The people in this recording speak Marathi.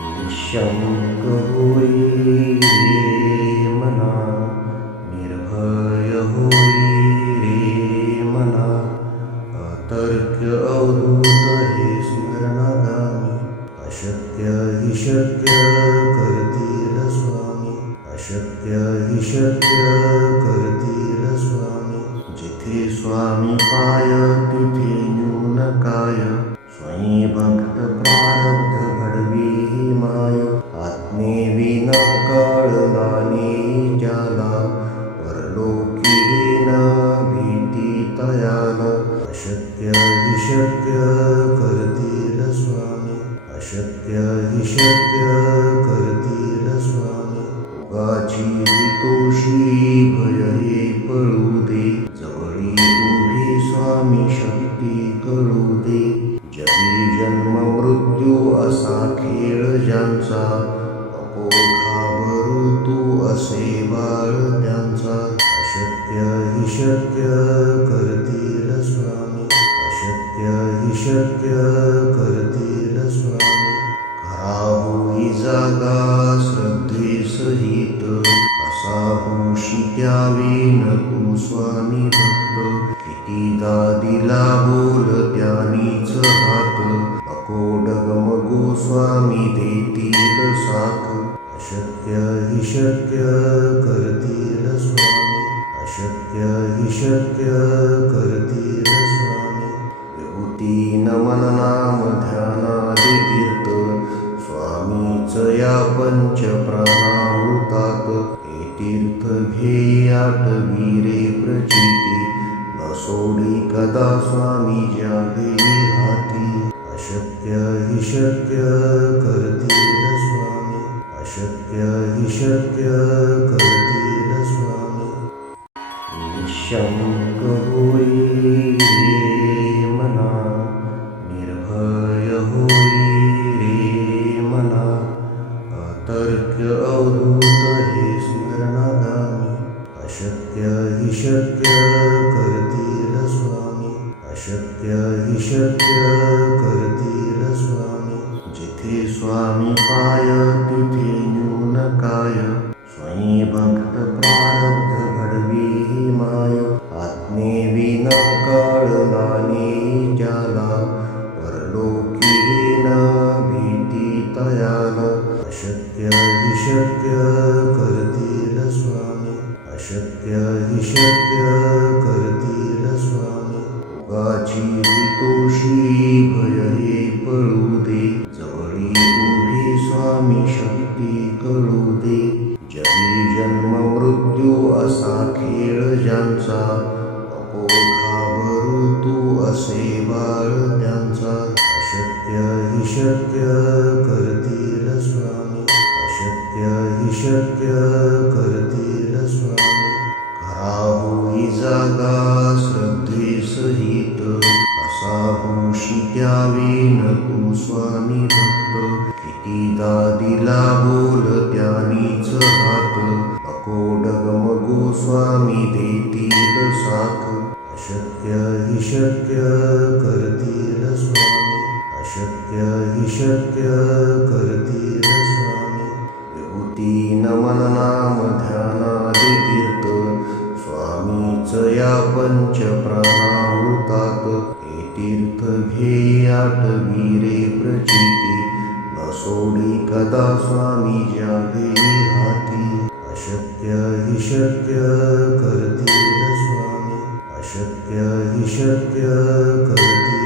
निःशंक होई रे मना, निर्भय होई रे मना, अतर्क्य अवधूत हे स्मरणागामी, अशक्य हि शक्य करतील स्वामी, अशक्य हि शक्य करतील स्वामी. जिथे स्वामी पाय तिथे न्यून काय, स्वयं भक्त प्रारब्ध घडवी ही माय. आत्मेविना कळलाने ज्याला, परलोकी न भीती तयाला. अशक्य हि शक्य करतील स्वामी, अशक्य हि शक्य करतील स्वामी. उगाची तोषी भय हे पळू दे, जवळी उभी स्वामी शक्ती कळू दे. जगी जन्म मृत्यू असा खेळ ज्यांचा, नको घाबरू तू असे बाळ त्यांचा. अशक्य हि शक्य करतील स्वामी, अशक्य हि शक्य करतील स्वामी. खरा होई जागा श्रद्धे सहित, असा होशी द्यावी न तू स्वामी भक्त. कितीदा दिला बोल त्यानीच हात, नको डगमगू स्वामी देतील साथ. अशक्य हि शक्य करतील स्वामी, अशक्य हि शक्य करतील स्वामी. विभूती नमन नाम ध्यानादि तीर्थ, स्वामीच या पंच प्राणामृतात. हे तीर्थ घेई आठवी रे प्रचिती, न सोडी कदा स्वामी ज्या घेई हाती. अशक्य हि शक्य करतील स्वामी, अशक्य हि शक्य करतील स्वामी. निःशंक होई रे मना, निर्भय होई रे मना, अतर्क्य अवधूत हे स्मरणागामी. अशक्य हि शक्य करतील स्वामी, अशक्य हि शक्य करतील स्वामी. जिथे स्वामी पाय तिथे न्यून काय, स्वयं भक्त प्रारब्ध घडवी ही माय. आत्मेविना कळलाने ज्याला, परलोकी न भीती तयाला. अशक्य हि शक्य करतील स्वामी, अशक्य हि शक्य करतील स्वामी. उगाची तोषी भय हे पळू दे, जवळी उभी स्वामी शक्ती कळू दे. जगी जन्म मृत्यू असा खेळ ज्यांचा, नको घाबरू तू असे बाळ त्यांचा. अशक्य हि शक्य करतील स्वामी, अशक्य हि शक्य करतील स्वामी. खरा होई जागा श्रद्धे सहित, असा होशी द्यावी न तू स्वामी भक्त. कितीदा दिला बोल त्यानीच हात, नको डगमगू स्वामी देतील साथ. अशक्य हि शक्य करतील स्वामी, अशक्य हि शक्य करतील स्वामी. विभूती नमन नाम ध्यानादि तीर्थ, स्वामीच या पंच प्राणामृतात. हे तीर्थ घेई आठवी रे प्रचिती, न सोडी कदा स्वामी ज्या घेई हाती. अशक्य हि शक्य करतील स्वामी, अशक्य हि शक्य करतील